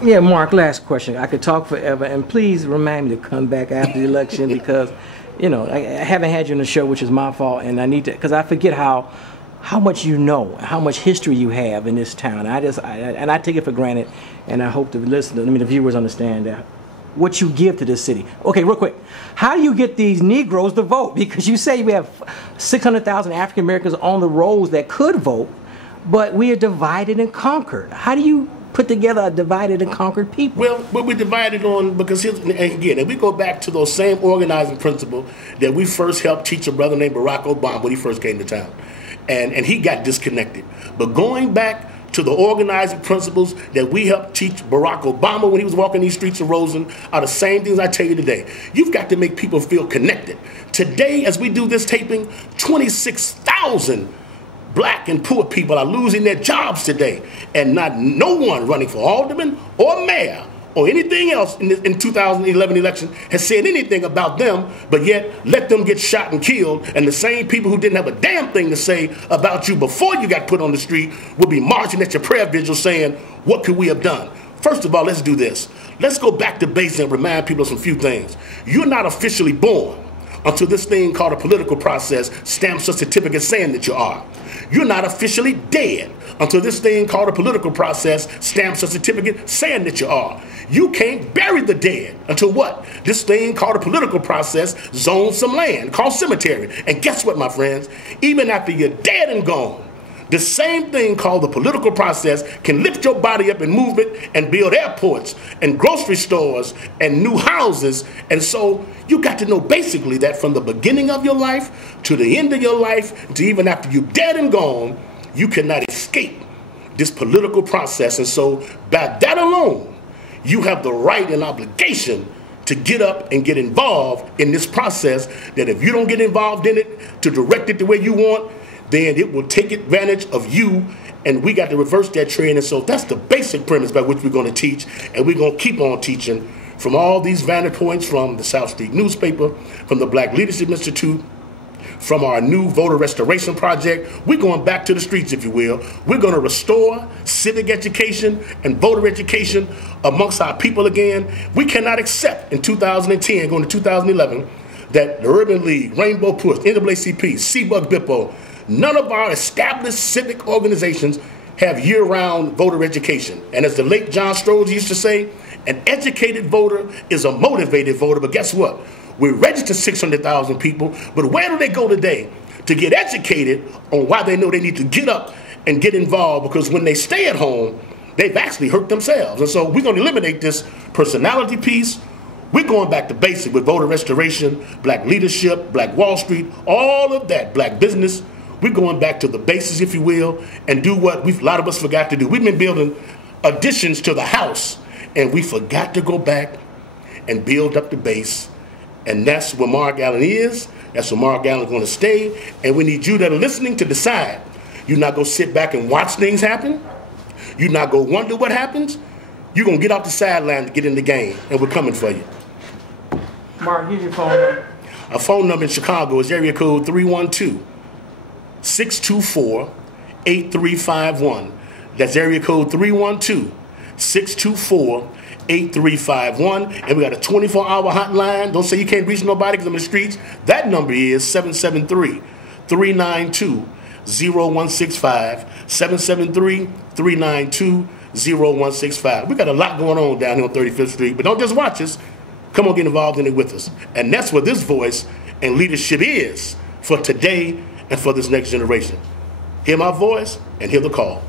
Yeah, Mark, last question. I could talk forever, and please remind me to come back after the election because, I haven't had you on the show, which is my fault, and I need to, because I forget how much you know, how much history you have in this town. I take it for granted, and I hope the listeners, the viewers understand that what you give to this city. Okay, real quick. How do you get these Negroes to vote? Because you say we have 600,000 African Americans on the rolls that could vote, but we are divided and conquered. How do you put together a divided and conquered people? Well, we're divided on, because again, if we go back to those same organizing principles that we first helped teach a brother named Barack Obama when he first came to town. And he got disconnected. But going back to the organizing principles that we helped teach Barack Obama when he was walking these streets of Roseland are the same things I tell you today. You've got to make people feel connected. Today, as we do this taping, 26,000 black and poor people are losing their jobs today. And no one running for alderman or mayor or anything else in 2011 election has said anything about them, but yet let them get shot and killed, and the same people who didn't have a damn thing to say about you before you got put on the street will be marching at your prayer vigil saying, what could we have done? First of all, let's do this. Let's go back to base and remind people of some few things. You're not officially born until this thing called a political process stamps a certificate saying that you are. You're not officially dead until this thing called a political process stamps a certificate saying that you are. You can't bury the dead until what? This thing called a political process zones some land called cemetery. And guess what, my friends? Even after you're dead and gone, the same thing called the political process can lift your body up and move it and build airports and grocery stores and new houses. And so you got to know basically that from the beginning of your life to the end of your life to even after you're dead and gone, you cannot escape this political process. And so by that alone, you have the right and obligation to get up and get involved in this process, that if you don't get involved in it to direct it the way you want, then it will take advantage of you, and we got to reverse that trend. And so that's the basic premise by which we're going to teach, and we're going to keep on teaching from all these vantage points, from the South Street newspaper, from the Black Leadership Institute, from our new voter restoration project. We're going back to the streets, if you will. We're going to restore civic education and voter education amongst our people again. We cannot accept in 2010, going to 2011, that the Urban League, Rainbow Push, NAACP, CBUG, BIPO, none of our established civic organizations have year-round voter education. And as the late John Strohs used to say, an educated voter is a motivated voter. But guess what? We register 600,000 people, but where do they go today to get educated on why they know they need to get up and get involved? Because when they stay at home, they've actually hurt themselves. And so we're going to eliminate this personality piece. We're going back to basic with voter restoration, black leadership, Black Wall Street, all of that, black business. We're going back to the basis, if you will, and do what a lot of us forgot to do. We've been building additions to the house, and we forgot to go back and build up the base. And that's where Mark Allen is. That's where Mark Allen is going to stay. And we need you that are listening to decide. You're not going to sit back and watch things happen. You're not going to wonder what happens. You're going to get off the sideline to get in the game, and we're coming for you. Mark, give your phone number. Our phone number in Chicago is area code 312-624-8351. That's area code 312-624-8351. And we got a 24-hour hotline. Don't say you can't reach nobody because I'm in the streets. That number is 773-392-0165. 773-392-0165. We got a lot going on down here on 35th Street, but don't just watch us. Come on, get involved in it with us. And that's what this voice and leadership is for today and for this next generation. Hear my voice and hear the call.